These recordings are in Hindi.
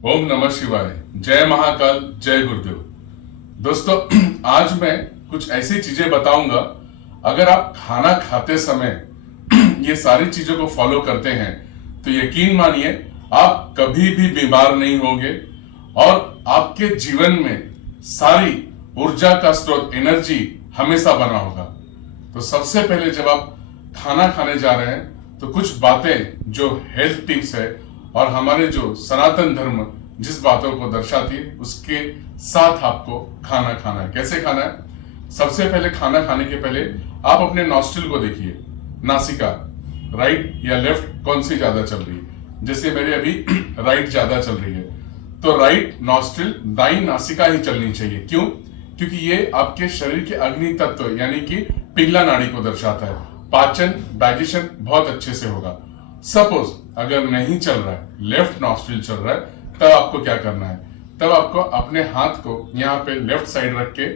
ओम नमः शिवाय। जय महाकाल, जय गुरुदेव। दोस्तों, आज मैं कुछ ऐसी चीजें बताऊंगा, अगर आप खाना खाते समय ये सारी चीजों को फॉलो करते हैं तो यकीन मानिए आप कभी भी बीमार नहीं होंगे और आपके जीवन में सारी ऊर्जा का स्रोत एनर्जी हमेशा बना होगा। तो सबसे पहले जब आप खाना खाने जा रहे हैं तो कुछ बातें जो हेल्थ टिप्स है और हमारे जो सनातन धर्म जिस बातों को दर्शाती है उसके साथ आपको खाना खाना है। कैसे खाना है? सबसे पहले खाना खाने के पहले आप अपने नॉस्ट्रिल को देखिए, नासिका राइट या लेफ्ट कौन सी ज्यादा चल रही है। जैसे मेरे अभी राइट ज्यादा चल रही है तो राइट नॉस्ट्रिल, दाई नासिका ही चलनी चाहिए। क्यों? क्योंकि ये आपके शरीर के अग्नि तत्व यानी कि पिंगला नाड़ी को दर्शाता है। पाचन, डाइजेशन बहुत अच्छे से होगा। सपोज अगर नहीं चल रहा है, लेफ्ट नॉस्ट्रिल चल रहा है, तब आपको क्या करना है? तब आपको अपने हाथ को यहाँ पे लेफ्ट साइड रख के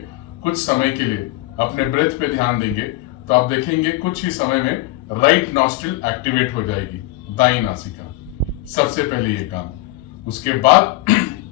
कुछ समय के लिए अपने ब्रेथ पे ध्यान देंगे तो आप देखेंगे कुछ ही समय में राइट नॉस्ट्रिल एक्टिवेट हो जाएगी, दाई नासिका। सबसे पहले ये काम। उसके बाद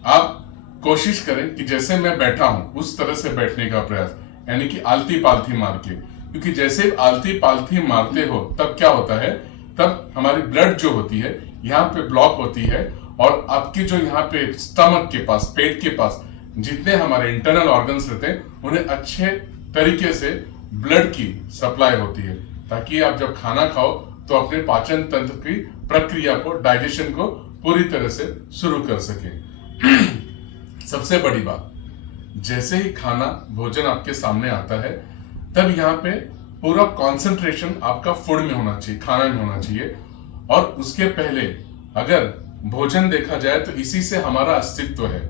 आप कोशिश करें कि जैसे मैं बैठा हूं उस तरह से बैठने का प्रयास, यानी कि आलती पालथी मार के। क्योंकि जैसे आलती पालथी मारते हो तब क्या होता है, तब हमारी ब्लड जो होती है यहाँ पे ब्लॉक होती है और आपकी जो यहाँ पे स्टमक के पास, पेट के पास जितने हमारे इंटरनल ऑर्गन्स रहते हैं उन्हें अच्छे तरीके से ब्लड की सप्लाई होती है, ताकि आप जब खाना खाओ तो अपने पाचन तंत्र की प्रक्रिया को, डाइजेशन को पूरी तरह से शुरू कर सके। सबसे बड़ी बात, जैसे ही खाना भोजन आपके सामने आता है तब यहाँ पे पूरा कंसंट्रेशन आपका फूड में होना चाहिए, खाना में होना चाहिए। और उसके पहले अगर भोजन देखा जाए तो इसी से हमारा अस्तित्व है।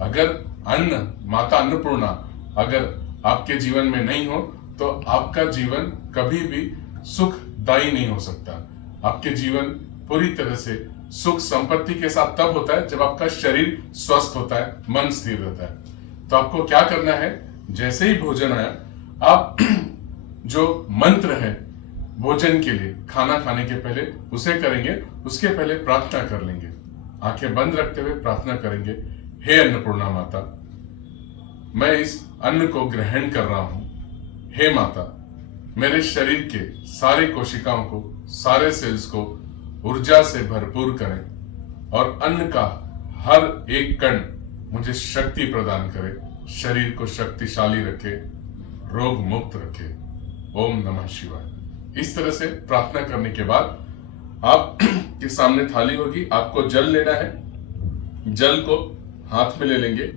अगर अन्न, माता अन्नपूर्णा अगर आपके जीवन में नहीं हो तो आपका जीवन कभी भी सुखदायी नहीं हो सकता। आपके जीवन पूरी तरह से सुख संपत्ति के साथ तब होता है जब आपका शरीर स्वस्थ होता है, मन स्थिर रहता है। तो आपको क्या करना है, जैसे ही भोजन आया आप जो मंत्र है भोजन के लिए, खाना खाने के पहले उसे करेंगे। उसके पहले प्रार्थना कर लेंगे, आंखें बंद रखते हुए प्रार्थना करेंगे। हे अन्नपूर्णा माता, मैं इस अन्न को ग्रहण कर रहा हूं। हे माता, मेरे शरीर के सारे कोशिकाओं को, सारे सेल्स को ऊर्जा से भरपूर करें और अन्न का हर एक कण मुझे शक्ति प्रदान करे, शरीर को शक्तिशाली रखे, रोग मुक्त रखे। ओम नमः शिवाय। इस तरह से प्रार्थना करने के बाद आप के सामने थाली होगी, आपको जल लेना है। जल को हाथ में ले लेंगे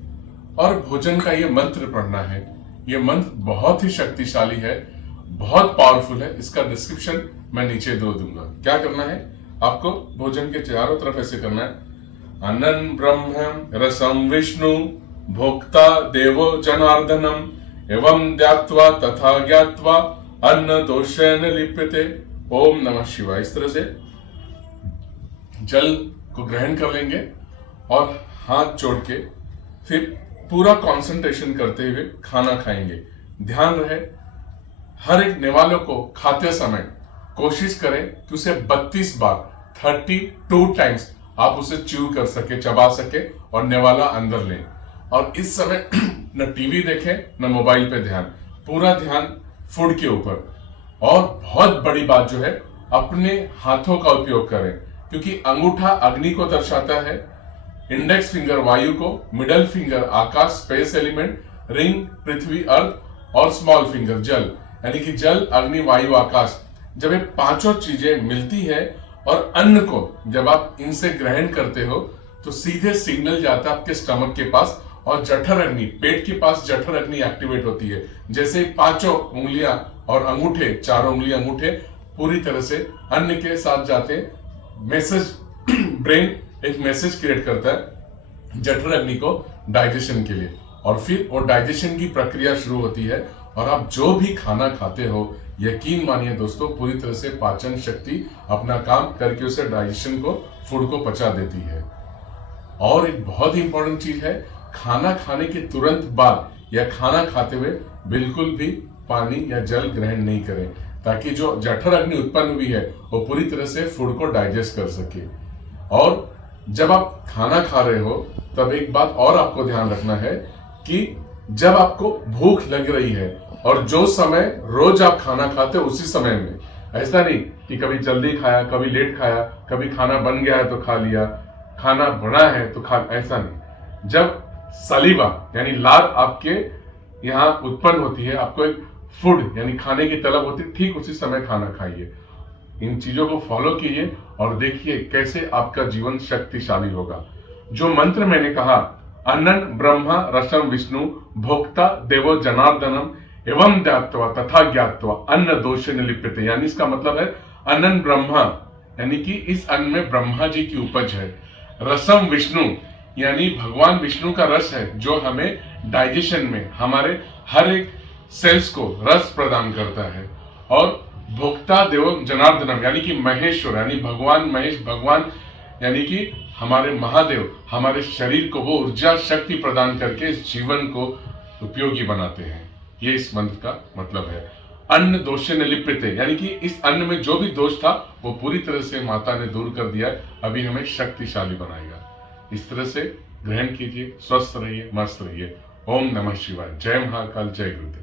और भोजन का ये मंत्र पढ़ना है। ये मंत्र बहुत ही शक्तिशाली है, बहुत पावरफुल है। इसका डिस्क्रिप्शन मैं नीचे दे दूंगा। क्या करना है, आपको भोजन के चारों तरफ ऐसे करना है। अन्नं ब्रह्म रसम विष्णु भोक्ता देवो जनार्दनम एवं ध्यात्वा तथा ज्ञात्वा अन्न दोषेन लिप्यते। ओम नमः शिवाय। इस तरह से जल को ग्रहण कर लेंगे और हाथ जोड़ के फिर पूरा कंसंट्रेशन करते हुए खाना खाएंगे। ध्यान रहे, हर एक नेवाले को खाते समय कोशिश करें कि उसे 32 बार, 32 टाइम्स आप उसे च्यू कर सके, चबा सके और नेवाला अंदर लें। और इस समय न टीवी देखें न मोबाइल पे ध्यान, पूरा ध्यान फूड के ऊपर। और बहुत बड़ी बात जो है, अपने हाथों का उपयोग करें, क्योंकि अंगूठा अग्नि को दर्शाता है, इंडेक्स फिंगर वायु को, मिडल फिंगर आकाश स्पेस एलिमेंट, रिंग पृथ्वी अर्थ और स्मॉल फिंगर जल, यानी कि जल, अग्नि, वायु, आकाश। जब ये पांचों चीजें मिलती है और अन्न को जब आप इनसे ग्रहण करते हो तो सीधे सिग्नल जाता है आपके स्टमक के पास और जठर अग्नि, पेट के पास जठर अग्नि एक्टिवेट होती है। जैसे पांचों उंगलियां और अंगूठे, चारों उंगली अंगूठे पूरी तरह से अन्न के साथ जाते, मैसेज ब्रेन एक मैसेज क्रिएट करता है जठर अग्नि को डाइजेशन के लिए, और फिर वो डाइजेशन की प्रक्रिया शुरू होती है। और आप जो भी खाना खाते हो, यकीन मानिए दोस्तों, पूरी तरह से पाचन शक्ति अपना काम करके उसे डाइजेशन को, फूड को पचा देती है। और एक बहुत ही इंपॉर्टेंट चीज है, खाना खाने के तुरंत बाद या खाना खाते हुए बिल्कुल भी पानी या जल ग्रहण नहीं करें, ताकि जो जठर अग्नि उत्पन्न हुई है वो पूरी तरह से फूड को डाइजेस्ट कर सके। और जब आप खाना खा रहे हो तब एक बात और आपको ध्यान रखना है कि जब आपको भूख लग रही है और जो समय रोज आप खाना खाते हो उसी समय में, ऐसा नहीं कि कभी जल्दी खाया, कभी लेट खाया, कभी खाना बन गया है तो खा लिया, खाना बना है तो खा, ऐसा नहीं। जब सलीवा यानी लार आपके यहाँ उत्पन्न होती है, आपको एक फूड यानी खाने की तलब होती है, ठीक उसी समय खाना खाइए। इन चीजों को फॉलो कीजिए और देखिए कैसे आपका जीवन शक्तिशाली होगा। जो मंत्र मैंने कहा, अन्नन ब्रह्मा रसम विष्णु भोक्ता देवो जनार्दनम एवं ज्ञात्वा तथा ज्ञात्वा अन्न दोष निलिप्यते, यानी इसका मतलब है अन्नन ब्रह्मा यानी कि इस अन्न में ब्रह्मा जी की उपज है, रसम विष्णु यानी भगवान विष्णु का रस है जो हमें डाइजेशन में हमारे हर एक सेल्स को रस प्रदान करता है, और भोक्ता देव जनार्दनम यानी कि महेश्वर यानी भगवान महेश, भगवान यानी कि हमारे महादेव हमारे शरीर को वो ऊर्जा शक्ति प्रदान करके इस जीवन को उपयोगी बनाते हैं। ये इस मंत्र का मतलब है। अन्न दोषे न लिप्यते यानी कि इस अन्न में जो भी दोष था वो पूरी तरह से माता ने दूर कर दिया, अभी हमें शक्तिशाली बनाएगा। इस तरह से ग्रहण कीजिए, स्वस्थ रहिए, मस्त रहिए। ओम नमः शिवाय। जय महाकाल, जय गुरुदेव।